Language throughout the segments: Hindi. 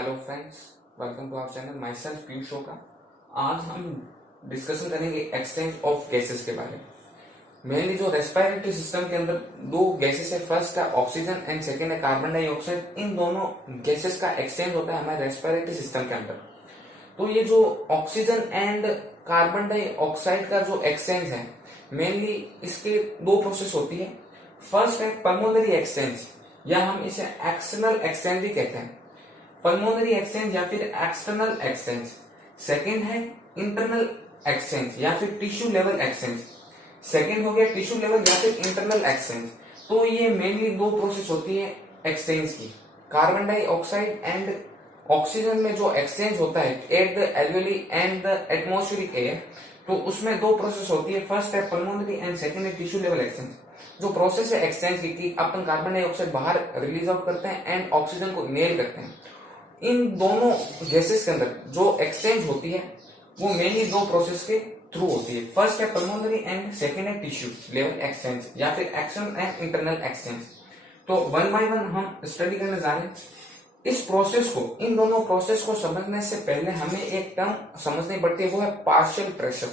Hello friends, welcome to our channel. My self Piyush Shoka. आज हम डिस्कशन करेंगे एक्सचेंज ऑफ गैसेस के बारे में। मेनली जो रेस्पिरेटरी सिस्टम के अंदर दो गैसेस है, फर्स्ट है ऑक्सीजन एंड सेकेंड है कार्बन डाइऑक्साइड। इन दोनों गैसेस का एक्सचेंज होता है हमारे रेस्पिरेटरी सिस्टम के अंदर। तो ये जो ऑक्सीजन एंड कार्बन डाइऑक्साइड का जो एक्सचेंज है, मेनली इसके दो प्रोसेस होती है। फर्स्ट है पल्मोनरी एक्सचेंज, या हम इसे एक्सटर्नल एक्सचेंज भी कहते हैं, पल्मोनरी एक्सचेंज या फिर एक्सटर्नल एक्सचेंज। सेकेंड है इंटरनल एक्सचेंज या फिर टिश्यू लेवल एक्सचेंज। सेकेंड हो गया टिश्यू लेवल या फिर इंटरनल एक्सचेंज। तो ये मेनली दो प्रोसेस होती है एक्सचेंज की। कार्बन डाइऑक्साइड एंड ऑक्सीजन में जो एक्सचेंज होता है at the alveoli and the atmospheric air, तो उसमें दो प्रोसेस होती है। फर्स्ट है पल्मोनरी एंड सेकेंड है टिश्यू लेवल एक्सचेंज। जो प्रोसेस है एक्सचेंज की, अपन कार्बन डाइऑक्साइड बाहर रिलीज आउट करते हैं एंड ऑक्सीजन को इनहेल करते हैं। इन दोनों गैसेस के अंदर जो एक्सचेंज होती है वो मेनली दो प्रोसेस के थ्रू होती है। फर्स्ट है पल्मोनरी एंड सेकेंड है टिश्यू लेवल एक्सचेंज या फिर एक्सटर्नल एंड इंटरनल एक्सचेंज। तो वन बाय वन हम स्टडी करने जा रहे हैं इस प्रोसेस को। इन दोनों प्रोसेस को समझने से पहले हमें एक टर्म समझनी पड़ती है, वो है पार्शियल प्रेशर।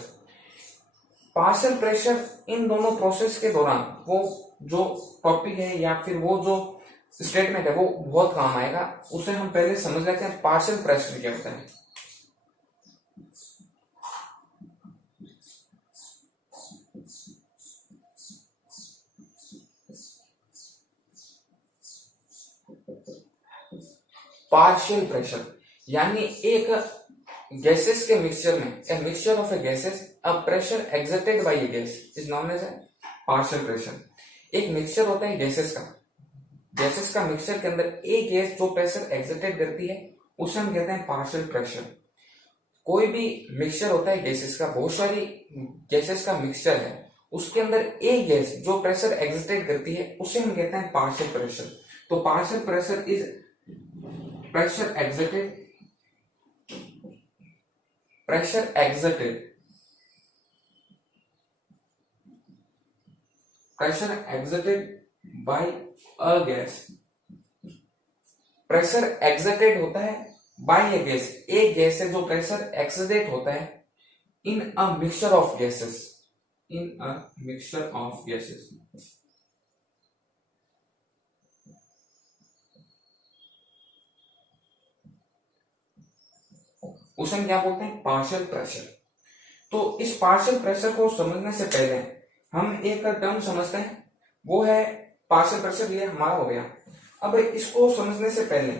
पार्शियल प्रेशर इन दोनों प्रोसेस के दौरान वो जो टॉपिक है या फिर वो जो स्टेटमेंट है वो बहुत काम आएगा। उसे हम पहले समझ लेते हैं पार्शियल प्रेशर क्या होता है। पार्शियल प्रेशर यानी एक गैसेस के मिक्सचर में, a mixture of a gases, a pressure exerted by a gas is known as partial pressure. एक मिक्सचर होता है गैसेस का मिक्सचर के अंदर एक गैस जो प्रेशर एक्सर्टेड करती है उसे हम कहते हैं पार्शियल प्रेशर। कोई भी मिक्सचर होता है गैसेस का, बहुत सारी गैसेस का मिक्सचर है, उसके अंदर एक गैस जो प्रेशर एक्सर्टेड करती है उसे हम कहते हैं पार्शियल प्रेशर। तो partial pressure is pressure exerted bye a gas. Pressure exerted होता है बाय ए गैस, एक गैस है जो प्रेशर एक्सर्टेड होता है इन अ मिक्सचर ऑफ गैसेस, उसे हम क्या बोलते हैं, पार्शियल प्रेशर। तो इस पार्शियल प्रेशर को समझने से पहले हम एक टर्म समझते हैं, वो है पार्शियल प्रेशर। ये हमारा हो गया। अब इसको समझने से पहले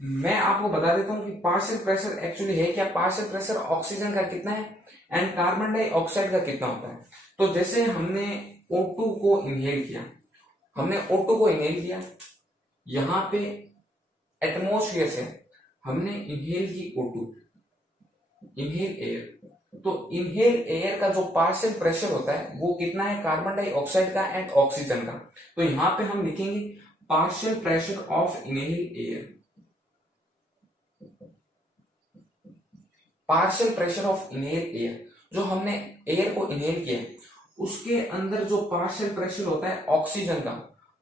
मैं आपको बता देता हूं कि पार्शियल प्रेशर एक्चुअली है क्या। पार्शियल प्रेशर ऑक्सीजन का कितना है एंड कार्बन डाइऑक्साइड का कितना होता है। तो जैसे हमने O2 को इनहेल किया, यहां पे एटमोस्फियर से हमने इनहेल की O2, इनहेल एयर। तो इनहेल एयर का जो पार्शियल प्रेशर होता है वो कितना है, कार्बन डाइऑक्साइड का एंड ऑक्सीजन का। तो यहां पे हम लिखेंगे partial pressure of inhale air. Partial pressure of inhale air, जो हमने एयर को इनहेल किया उसके अंदर जो पार्शियल प्रेशर होता है ऑक्सीजन का,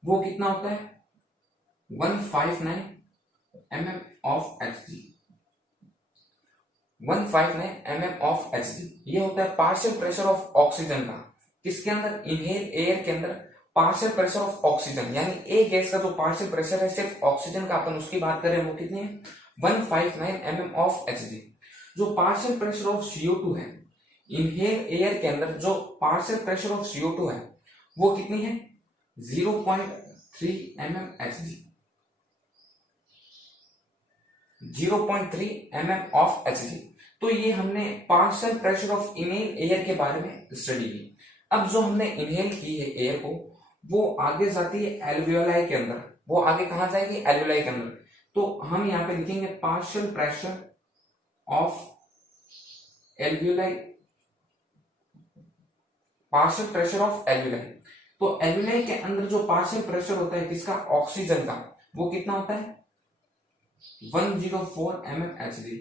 वो कितना होता है 159 mm of Hg। 159 mm of Hg ये होता है पार्शियल प्रेशर ऑफ ऑक्सीजन का। किसके अंदर, इनहेल एयर के अंदर पार्शियल प्रेशर ऑफ ऑक्सीजन, यानी एक गैस का जो पार्शियल प्रेशर है सिर्फ ऑक्सीजन का, अपन उसकी बात करें, वो कितनी है 159 mm ऑफ Hg। जो पार्शियल प्रेशर ऑफ CO2 है, इनहेल एयर के अंदर जो पार्शियल प्रेशर ऑफ CO2 है वो कितनी है 0.3 mm Hg, 0.3 mm of Hg। तो ये हमने partial pressure of inhale air के बारे में स्टडी की। अब जो हमने इनहेल की है एयर को, वो आगे जाती है एल्वियोलाई के अंदर। वो आगे कहां जाएगी, एल्वियोलाई के अंदर। तो हम यहां पे लिखेंगे partial pressure of alveoli, partial pressure of alveoli. तो एल्वियोलाई के अंदर जो पार्शियल प्रेशर होता है किसका, ऑक्सीजन का, वो कितना होता है 104 mm Hg।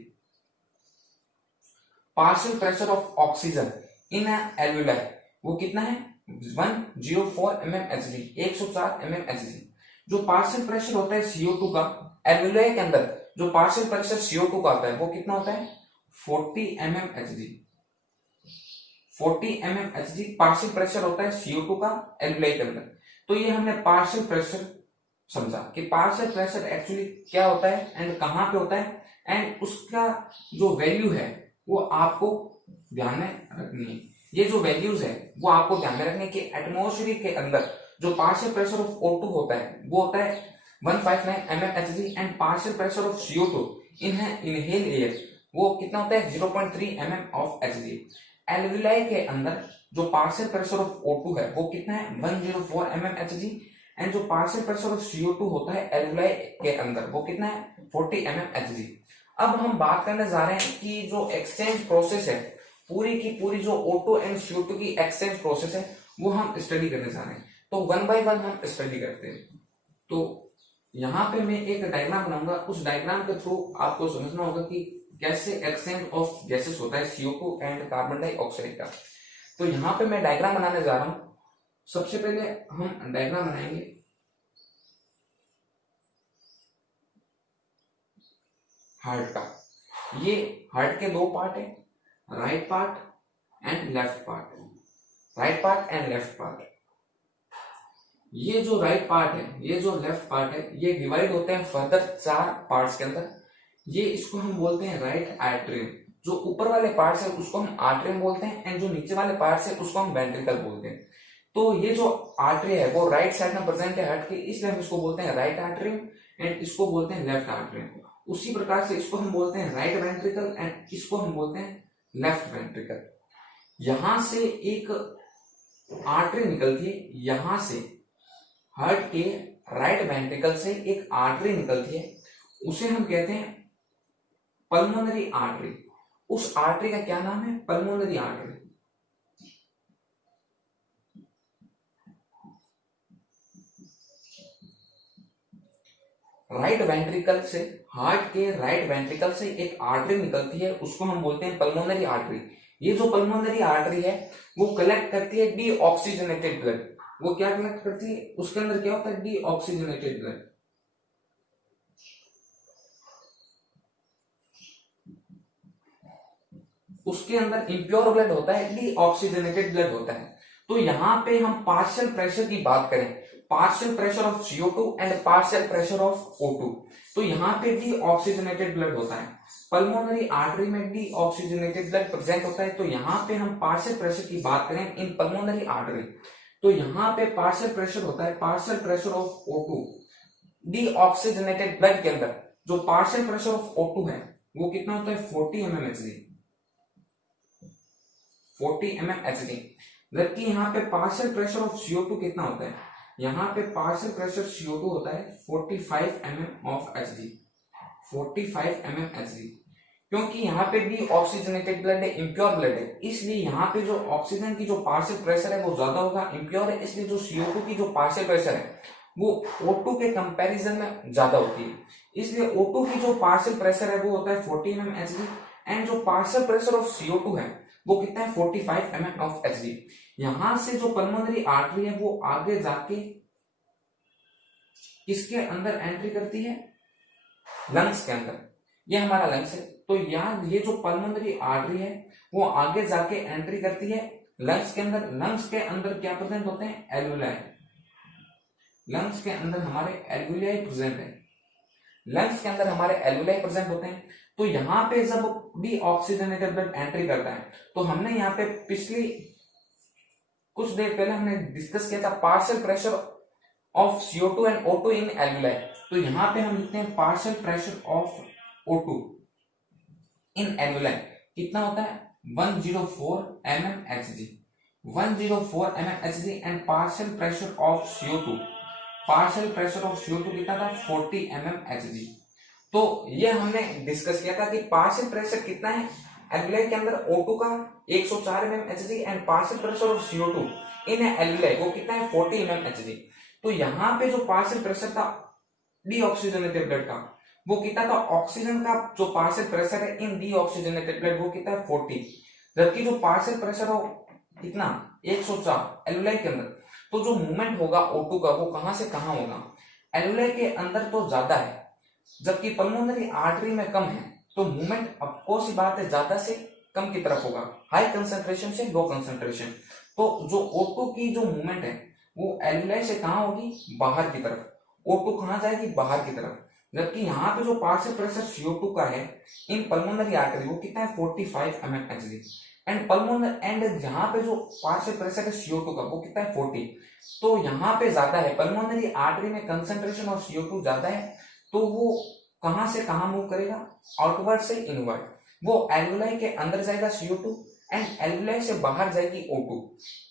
Partial pressure of oxygen in alveoli वो कितना है 104 mm Hg, 104 mm Hg। जो पार्शियल प्रेशर होता है CO2 का एल्वियोलाई के अंदर जो पार्शियल प्रेशर CO2 का होता है वो कितना होता है 40 mmHg। 40 mmHg पार्शियल प्रेशर होता है CO2 का एल्यूलाई के अंदर। तो ये हमने पार्शियल प्रेशर समझा कि पार्शियल प्रेशर एक्चुअली क्या होता है एंड कहां पे होता है, एंड उसका जो वैल्यू है वो आपको ध्यान में रखनी है। ये जो वैल्यूज है वो आपको ध्यान में रखने की एटमॉस्फेयर के अंदर जो पार्शियल प्रेशर ऑफ O2 होता है वो होता है 159 mmHg and partial pressure of CO2 in inhale air वो कितना होता है 0.3 mmHg। एल्विलाई के अंदर जो पार्शियल प्रेशर ऑफ O2 है वो कितना है 104 mmHg एंड जो पार्शियल प्रेशर ऑफ CO2 होता है एल्विलाई के अंदर वो कितना है 40 mmHg। अब हम बात करने जा रहे हैं कि जो एक्सचेंज प्रोसेस है पूरी की पूरी जो O2 एंड CO2 की एक्सचेंज प्रोसेस है वो हम स्टडी करने जा रहे हैं। तो वन बाय वन हम स्टडी करते हैं। तो यहाँ पे मैं एक डायग्राम बनाऊंगा, उस डायग्राम के थ्रू आपको समझना होगा कि कैसे एक्सचेंज ऑफ गैसेस होता है CO2 एंड कार्बन डाइऑक्साइड का। तो यहाँ पे मैं डायग्राम बनाने जा रहा हूं। सबसे पहले हम डायग्राम बनाएंगे हार्ट का। ये हार्ट के दो पार्ट है, right part and left part, right part and left part. ये जो राइट पार्ट है ये जो लेफ्ट पार्ट है ये डिवाइड होते हैं फर्दर 4 पार्ट्स के अंदर। ये इसको हम बोलते हैं राइट आर्टरियम। जो ऊपर वाले पार्ट्स है उसको हम आर्टरियम बोलते हैं एंड जो नीचे वाले पार्ट्स है उसको हम वेंट्रिकल बोलते हैं। तो ये जो आर्टरी है वो राइट साइड में प्रेजेंट है हार्ट के, इसलिए हम इसको बोलते हैं राइट आर्टरियम एंड इसको बोलते हैं लेफ्ट आर्टरियम। उसी प्रकार से इसको हम बोलते हैं राइट वेंट्रिकल एंड इसको हम बोलते हैं लेफ्ट वेंट्रिकल। यहां से एक आर्टरी निकलती है, यहां से हार्ट के राइट वेंट्रिकल से एक आर्टरी निकलती है, उसे हम कहते हैं पल्मोनरी आर्टरी। उस आर्टरी का क्या नाम है पल्मोनरी आर्टरी। राइट वेंट्रिकल से हार्ट के राइट वेंट्रिकल से एक आर्टरी निकलती है, उसको हम बोलते हैं पल्मोनरी आर्टरी। ये जो पल्मोनरी आर्टरी है वो कलेक्ट करती है डीऑक्सीजनेटेड ब्लड। वो क्या कलेक्ट करती है, उसके अंदर क्या होता है डीऑक्सीजनेटेड ब्लड। उसके अंदर इंप्योर ब्लड होता है, डीऑक्सीजनेटेड ब्लड होता है। तो यहां पे हम पार्शियल प्रेशर की बात करें, partial pressure of CO2 and partial pressure of O2, तो यहाँ पे डीऑक्सीजनेटेड ब्लड होता है। पल्मोनरी आर्टरी में डीऑक्सीजनेटेड ब्लड प्रेजेंट होता है। तो यहाँ पे हम पार्शियल प्रेशर की बात करें इन पल्मोनरी आर्टरी, तो यहाँ पे पार्शियल प्रेशर होता है partial pressure of O2। Deoxygenated blood के अंदर जो पार्शियल प्रेशर ऑफ O2 है वो कितना होता है 40 mmHg, 40 mmHg। जबकि यहाँ पे पार्शियल प्रेशर ऑफ CO2 कितना होता है, यहाँ पे पार्शियल प्रेशर CO2 होता है 45 mmHg, 45 mmHg। क्योंकि यहाँ पे भी ऑक्सीजनेटेड ब्लड है, इम्प्योर ब्लड है, इसलिए यहाँ पे जो ऑक्सीजन की जो पार्शियल प्रेशर है वो ज्यादा होगा, इम्प्योर है, इसलिए जो CO2 की जो पार्शियल प्रेशर है वो O2 के कंपैरिजन में ज्यादा होती है। इसलिए O2 की जो पार्शियल प्रेशर है वो होता है 40 mmHg एंड जो पार्शियल प्रेशर ऑफ CO2 है वो कितना है 45 mmHg। यहां से जो पल्मोनरी आर्टरी है वो आगे जाके किसके अंदर एंट्री करती है, लंग्स के अंदर। ये हमारा लंग्स है। तो यहाँ ये जो पल्मोनरी आर्टरी है वो आगे जाके एंट्री करती है लंग्स के अंदर। लंग्स के अंदर क्या प्रेजेंट होते हैं एल्वुलाई। लंग्स के अंदर हमारे एल्वुलाई प्रेजेंट है, लंग्स के अंदर हमारे एल्वुलाई प्रेजेंट होते हैं। तो यहाँ पे जब डीऑक्सीजनेटेड ब्लड एंट्री करता है तो हमने यहाँ पे पिछली कुछ देर पहले हमने डिस्कस किया था partial pressure of CO2 and O2 in alveoli. तो यहाँ पे हम लिखते हैं partial pressure of O2 in alveoli कितना होता है 104 mmHg, 104 mmHg and partial pressure of CO2, partial pressure of CO2 कितना था 40 mmHg। तो ये हमने डिस्कस किया था कि पार्शियल प्रेशर कितना है एल्वुलाई के अंदर O2 का 104 mmHg and partial pressure of CO2 in alveoli वो कितना है 40 mmHg। तो यहाँ पे जो पार्शियल प्रेशर था डीऑक्सीजनेटेड ब्लड का वो कितना था, ऑक्सीजन का जो पार्शियल प्रेशर है इन डीऑक्सीजनेटेड ब्लड वो कितना है 40, जबकि जो पार्शियल प्रेशर हो कितना 104 एल्वुलाई के अंदर। तो जो मूवमेंट होगा O2 का वो कहां से कहां होगा, एल्वुलाई के अंदर तो ज्यादा है जबकि पल्मोनरी आर्टरी में कम है, तो मूवमेंट अब कौन सी बात है, ज्यादा से कम की तरफ होगा, हाई कंसंट्रेशन से लो कंसंट्रेशन। तो जो O2 की जो मूवमेंट है वो एल्यूलाई से कहाँ होगी, बाहर की तरफ। O2 कहाँ जाएगी, बाहर की तरफ। जबकि यहाँ पे जो पार्शियल प्रेशर CO2 का है इन पल्मोनरी आर्टरी वो कितना है, 45 mmHg। एंड पल्मोनर एंड यहाँ पे जो पार्शियल प्रेशर है CO2 का वो कितना है, 40। तो यहाँ पे ज्यादा है, पल्मोनरी आर्टरी में कंसंट्रेशन ऑफ CO2 ज्यादा है, तो वो कहां से कहां मूव करेगा, आउटवर्ड से इनवर्ड। वो एल्वुलाई के अंदर जाएगा CO2 एंड एल्वुलाई से बाहर जाएगी O2।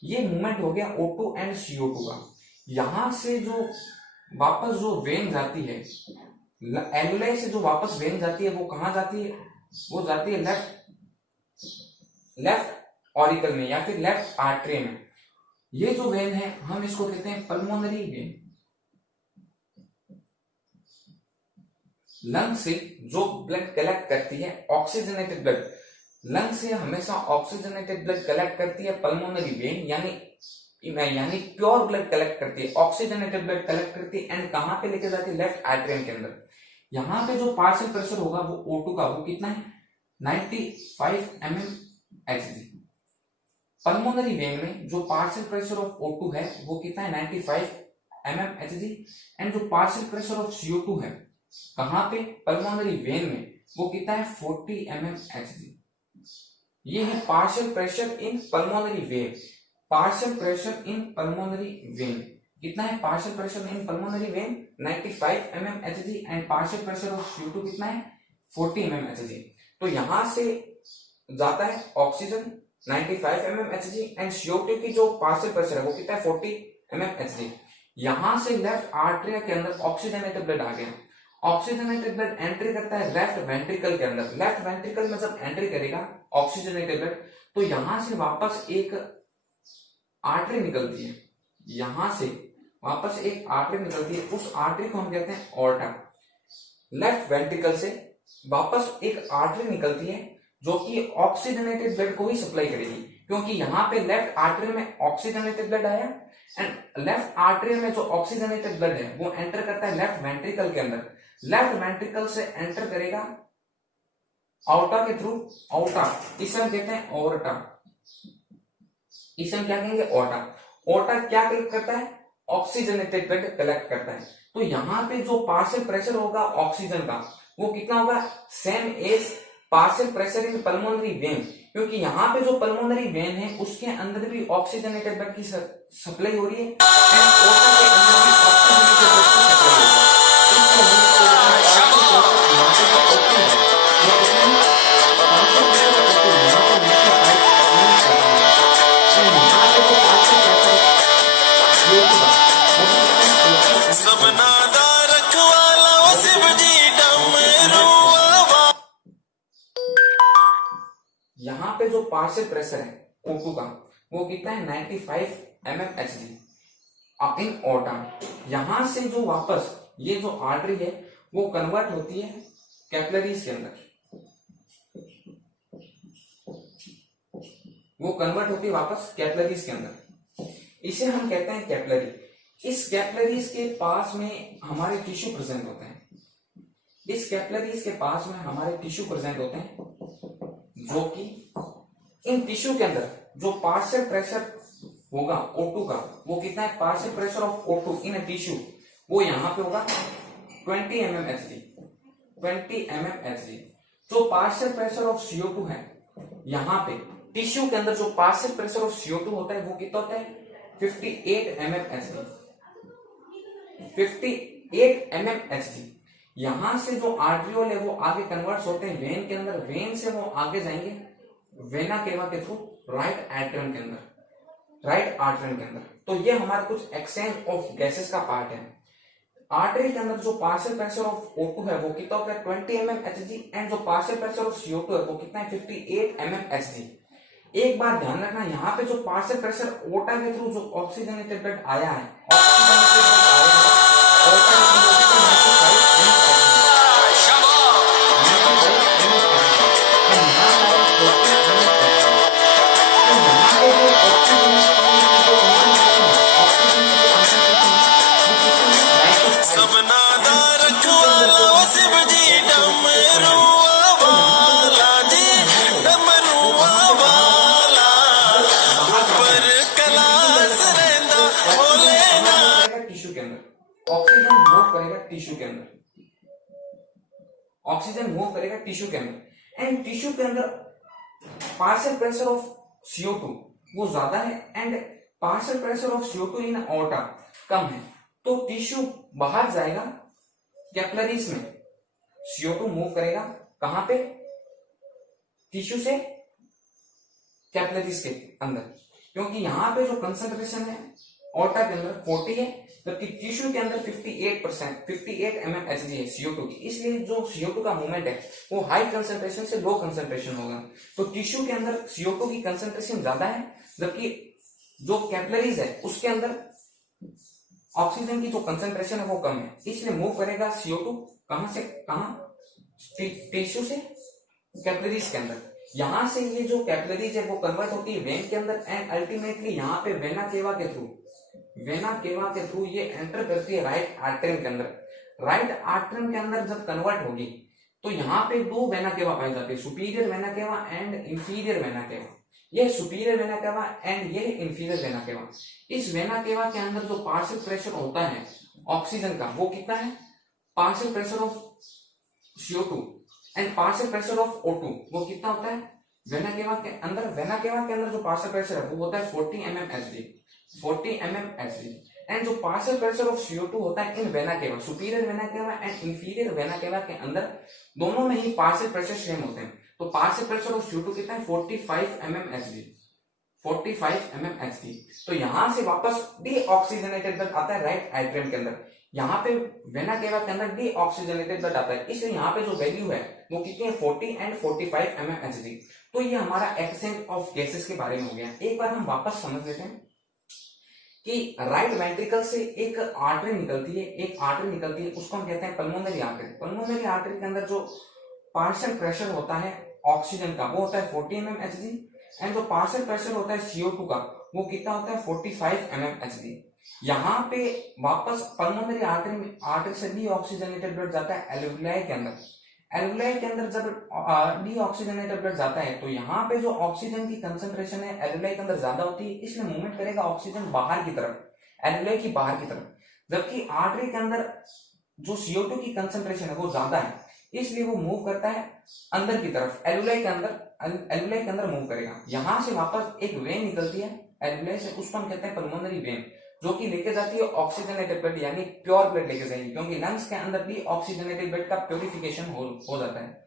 ये मूवमेंट हो गया O2 एंड CO2 का। यहां से जो वापस जो वेन जाती है, एल्वुलाई से जो वापस वेन जाती है वो कहां जाती है, वो जाती है लेफ्ट ऑरिकल में या फिर लेफ्ट आर्टरी में। ये जो वेन है हम इसको कहते हैं पल्मोनरी वेन। लंग से जो ब्लड कलेक्ट करती है ऑक्सीजनेटेड ब्लड, लंग से हमेशा ऑक्सीजनेटेड ब्लड कलेक्ट करती है पल्मोनरी वेन, यानी प्योर ब्लड कलेक्ट करती है, ऑक्सीजनेटेड ब्लड कलेक्ट करती है एंड कहां पे लेके जाती है, लेफ्ट एट्रियम के अंदर। यहां पे जो पार्शियल प्रेशर होगा वो O2 का वो कितना है, 95 mmHg। पल्मोनरी वेन में जो पार्शियल प्रेशर ऑफ O2 है वो कितना है, 95 mmHg। एंड जो पार्शियल प्रेशर ऑफ CO2 है कहां पे, पल्मोनरी वेन में, वो कितना है, 40 mmHg। ये है partial pressure in pulmonary when. Partial pressure in pulmonary when कितना है, partial pressure in pulmonary when 95 mmHg and partial pressure of CO2 कितना है, 40 mmHg। तो यहां से जाता है ऑक्सीजन 95 mmHg एंड CO2 की जो पार्शियल प्रेशर है वो कितना है, 40 mmHg। यहां से लेफ्ट आर्टरी के अंदर ऑक्सीजनेटेड ब्लड आ गया। ऑक्सीजनेटेड ब्लड एंट्री करता है लेफ्ट वेंट्रिकल के अंदर। लेफ्ट वेंट्रिकल में जब एंट्री करेगा ऑक्सीजनेटेड ब्लड, तो यहां से वापस एक आर्टरी निकलती है, यहां से वापस एक आर्टरी निकलती है, उस आर्टरी को हम कहते हैं ऑर्टा। लेफ्ट वेंट्रिकल से वापस एक आर्टरी निकलती है जो कि ऑक्सीजनेटेड ब्लड को ही सप्लाई करेगी, क्योंकि यहाँ पे लेफ्ट आर्टरी में ऑक्सीजनेटेड ब्लड आया एंड लेफ्ट आर्टरी में जो ऑक्सीजनेटेड ब्लड है वो एंटर करता है लेफ्ट वेंट्रिकल के अंदर। लेफ्ट वेंट्रिकल से एंटर करेगा आउटा के थ्रू, आउटा इसे हम कहते हैं ओर्टा, इसे हम क्या कहेंगे, ओर्टा। ओर्टा क्या कलेक्ट करता है, ऑक्सीजनेटेड ब्लड कलेक्ट करता है। तो यहाँ पे जो पार्शियल प्रेशर होगा ऑक्सीजन का वो कितना होगा, same as partial pressure in pulmonary vein, क्योंकि यहाँ पे जो पल्मोनरी वेन है उसके अंदर भी ऑक्सीजनेटेड ब्लड की सप्लाई हो रही है एंड ओर्टा के अंदर भी ऑक्सीजनेटेड ब्लड की सप्लाई हो रही है। यहाँ पे जो पार्शियल प्रेशर है O2 का वो कितना है, 95 mmHg इन ओर्टा। यहां से जो वापस ये जो आर्टरी है वो कन्वर्ट होती है कैपिलरीज के अंदर, वो कन्वर्ट होती है वापस कैपिलरीज के अंदर, इसे हम कहते हैं कैपिलरी। इस कैपिलरीज के पास में हमारे टिश्यू प्रेजेंट होते हैं, इस कैपिलरीज के पास में हमारे टिश्यू प्रेजेंट होते हैं, जो कि इन टिश्यू के अंदर जो पार्शियल प्रेशर होगा O2 का वो कितना है, partial pressure of O2 in tissue वो यहां पे होगा 20 mmHg, 20 mmHg। जो पार्शियल प्रेशर ऑफ CO2 है यहाँ पे टिश्यू के अंदर जो पार्शियल प्रेशर ऑफ CO2 होता है वो कितना होता है, 58 mmHg, 58 mmHg। यहां से जो आर्ट्रियोल है वो आगे कन्वर्ट होते हैं वेन के अंदर, वेन से वो आगे जाएंगे वेना केवा के थ्रू राइट एट्रियम के अंदर, राइट आर्टरियम के अंदर। तो ये हमारे कुछ एक्सचेंज ऑफ गैसेस का पार्ट है। आर्टरी के अंदर जो पार्शियल प्रेशर ऑफ O2 है वो कितना होता है, 20 mmHg एंड जो पार्शियल प्रेशर ऑफ CO2 है वो कितना है, 58 mmHg। एक बात ध्यान रखना, यहाँ पे जो पार्शियल प्रेशर ओटा के थ्रू जो ऑक्सीजनेटेड ब्लड आया है, ऑक्सीजनेटेड ब्लड आया है ओटा के थ्रू 95 mmHg। टिश्यू के अंदर, ऑक्सीजन मूव करेगा टिश्यू के अंदर, एंड टिश्यू के अंदर पार्शियल प्रेशर ऑफ CO2 वो ज्यादा है and partial pressure of CO2 in aorta कम है, तो टिश्यू बाहर जाएगा कैपिलरीज में, CO2 मूव करेगा कहां पे, टिश्यू से कैपिलरीज के अंदर, क्योंकि यहां पे जो कंसंट्रेशन है ऑर्टा के अंदर 40 है, जबकि टिश्यू के अंदर 58 mmHg है CO2 की, इसलिए जो CO2 का मूवमेंट है वो हाई कंसंट्रेशन से लो कंसंट्रेशन होगा, तो टिश्यू के अंदर CO2 की कंसंट्रेशन ज्यादा है, जबकि जो कैपिलरीज है उसके अंदर ऑक्सीजन की जो कंसंट्रेशन है वो कम है, इसलिए मूव करेगा CO2 कहां से कहां, टिश्यू से कैपिलरीज के अंदर, यहां से ये जो कैपिलरीज है वो कन्वर्ट होती है वेन के अंदर एंड अल्टीमेटली यहाँ पे वेना केवा के थ्रू ये एंटर करती है राइट आर्टरियम के अंदर, राइट आर्टरियम के अंदर जब कन्वर्ट होगी तो यहाँ पे दो वेना केवा पाई जाती है, superior vena cava and inferior vena केवा, ये सुपीरियर वेना केवा एंड ये इंफीरियर वेना केवा। इस वेना केवा के अंदर जो पार्शियल प्रेशर होता है ऑक्सीजन का वो कितना है, partial pressure of CO2 and partial pressure of O2 वो कितना होता है, वेना केवा के अंदर जो पार्शियल प्रेशर है वो होता है 40 mmHg एंड जो पार्शियल प्रेशर ऑफ CO2 होता है in vena cava, superior vena cava and inferior vena cava के अंदर दोनों में ही पार्शियल प्रेशर सेम होते हैं, तो पार्शियल प्रेशर ऑफ CO2 कितना है 45 mmHg, तो यहां से वापस डीऑक्सीजनेटेड ब्लड आता है राइट एट्रियम के अंदर, यहाँ पे वेना केवा के अंदर डीऑक्सीजनेटेड ब्लड आता है, इसलिए यहाँ पे जो वैल्यू है वो कितनी है 40 एंड 45 mmHg। तो ये हमारा एक्सचेंज ऑफ गैसेस के बारे में हो गया। एक बार हम वापस समझ लेते हैं कि राइट वेंट्रिकल से एक आर्टरी निकलती है, उसको हम कहते हैं पल्मोनरी आर्टरी। पल्मोनरी आर्टरी के अंदर जो पार्शियल प्रेशर होता है ऑक्सीजन का वो होता है 40 mmHg एंड जो पार्शियल प्रेशर होता है CO2 का वो कितना होता है 45 mmHg। यहाँ पे वापस पल्मोनरी आर्टरी से डीऑक्सीजनेटेड ब्लड जाता है एल्वियोलाई के अंदर, एल्वियोलाई के अंदर जब डीऑक्सीजनेटेड ब्लड जाता है तो यहाँ पे जो ऑक्सीजन की कंसंट्रेशन है एल्वियोलाई के अंदर ज्यादा होती है, इसलिए मूवमेंट करेगा ऑक्सीजन बाहर की तरफ, एल्वियोलाई की बाहर की तरफ, जबकि आर्टरी के अंदर जो CO2 की कंसंट्रेशन है वो ज्यादा है, इसलिए वो मूव करता है अंदर की तरफ, एल्वियोलाई के अंदर मूव करेगा। यहां से वापस एक वेन निकलती है एल्वियोलाई से, उसको हम कहते हैं पल्मोनरी वेन, जो कि लेके जाती है ऑक्सीजनेटेड ब्लड यानी प्योर ब्लड लेके जाएगी, क्योंकि लंग्स के अंदर भी ऑक्सीजनेटेड ब्लड का प्योरिफिकेशन हो जाता है।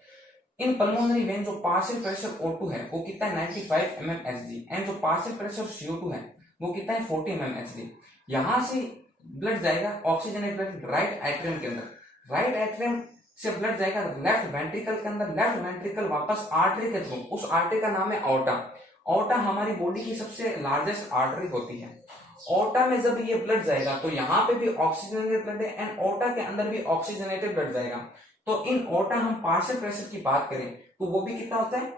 इन पल्मोनरी वेन जो पार्शियल प्रेशर O2 है वो कितना है 95 mmHg एंड जो पार्शियल प्रेशर CO2 है वो कितना है 40 mmHg। यहां से ब्लड जाएगा ऑक्सीजनेटेड ब्लड राइट एट्रियम के अंदर, राइट एट्रियम से ब्लड जाएगा लेफ्ट वेंट्रिकल के अंदर, लेफ्ट वेंट्रिकल वापस आर्टरी के थ्रू, उस आर्टरी का नाम है ऑर्टा हमारी बॉडी की सबसे लार्जेस्ट आर्टरी होती है। ऑर्टा में जब ये ब्लड जाएगा तो यहाँ पे भी ऑक्सीजनेटेड ब्लड है एंड ऑर्टा के अंदर भी ऑक्सीजनेटेड ब्लड जाएगा, तो इन ऑर्टा हम पार्शियल प्रेशर की बात करें तो वो भी कितना होता है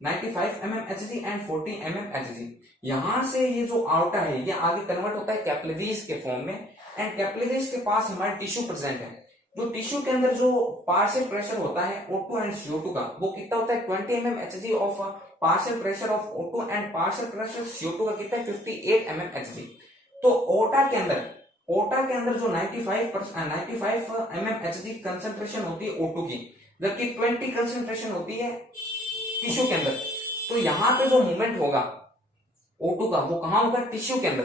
95 mmHg एंड 40 mmHg। यहाँ से ये जो ऑर्टा है ये आगे कन्वर्ट होता है कैपिलरीज के फॉर्म में एंड कैपिलरीज के पास हमारे टिश्यू प्रेजेंट है, जो टिश्यू के अंदर जो पार्शियल प्रेशर होता है O2 एंड CO2 का वो कितना होता है 20 mmHg of partial pressure of O2 and partial pressure CO2 का कितना है 58 mmHg। तो ओटा के अंदर जो 95 mmHg कंसंट्रेशन होती है O2 की, जबकि 20 कंसंट्रेशन होती है टिश्यू के अंदर, तो यहाँ पे जो मूवमेंट होगा O2 का वो कहां होगा टिश्यू के अंदर,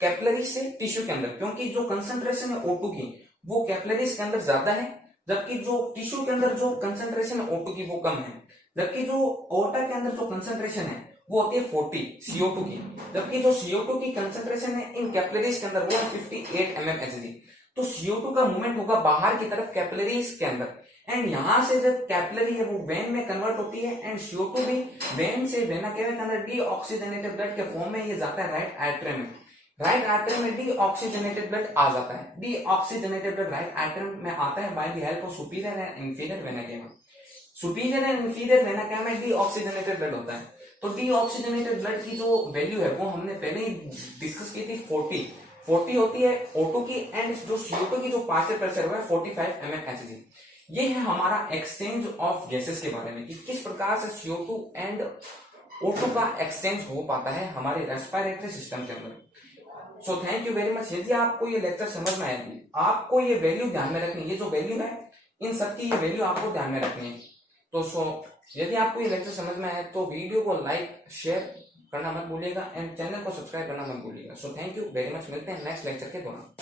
कैपिलरीज से टिश्यू के अंदर, क्योंकि जो कंसंट्रेशन है O2 की वो कैपिलरीज के अंदर ज्यादा है, जबकि जो टिश्यू के अंदर जो कंसंट्रेशन है O2 की वो कम है, जबकि जो ओटा के अंदर जो कंसंट्रेशन है वो होती है 40 CO2 की, जबकि जो CO2 की कंसंट्रेशन है इन कैपिलरीज के अंदर वो है 58 mmHg। तो CO2 का मूवमेंट होगा बाहर की तरफ कैपिलरीज के अंदर एंड यहां से जब कैपिलरी है वो वेन में कन्वर्ट होती है एंड CO2 भी वेन से वेना केवा के अंदर डीऑक्सीजनेटेड ब्लड के फॉर्म में ये जाता है राइट एट्रियम में, राइट एट्रियम में डीऑक्सीजनेटेड ब्लड आ जाता है, डीऑक्सीजनेटेड ब्लड राइट एट्रियम में आता है by the help of superior and inferior vena cava. Superior and inferior vena केवा में डीऑक्सीजनेटेड ब्लड होता है, तो डीऑक्सीजनेटेड ब्लड की जो वैल्यू है वो हमने पहले ही डिस्कस की थी 40 होती है O2 की एंड जो CO2 की जो पार्शियल प्रेशर है 45 mmHg। ये है हमारा एक्सचेंज ऑफ गैसेस के बारे में कि किस प्रकार से CO2 एंड O2 का एक्सचेंज हो पाता है हमारे रेस्पिरेटरी सिस्टम के अंदर। So thank you very much. यदि आपको ये लेक्चर समझ में आएगी, आपको ये वैल्यू ध्यान में रखनी है, ये जो वैल्यू है इन सबकी ये वैल्यू आपको ध्यान में रखनी है। तो यदि आपको ये लेक्चर समझ में आए तो वीडियो को लाइक शेयर करना मत भूलिएगा एंड चैनल को सब्सक्राइब करना मत भूलिएगा। So thank you very much, मिलते हैं नेक्स्ट लेक्चर के दौरान।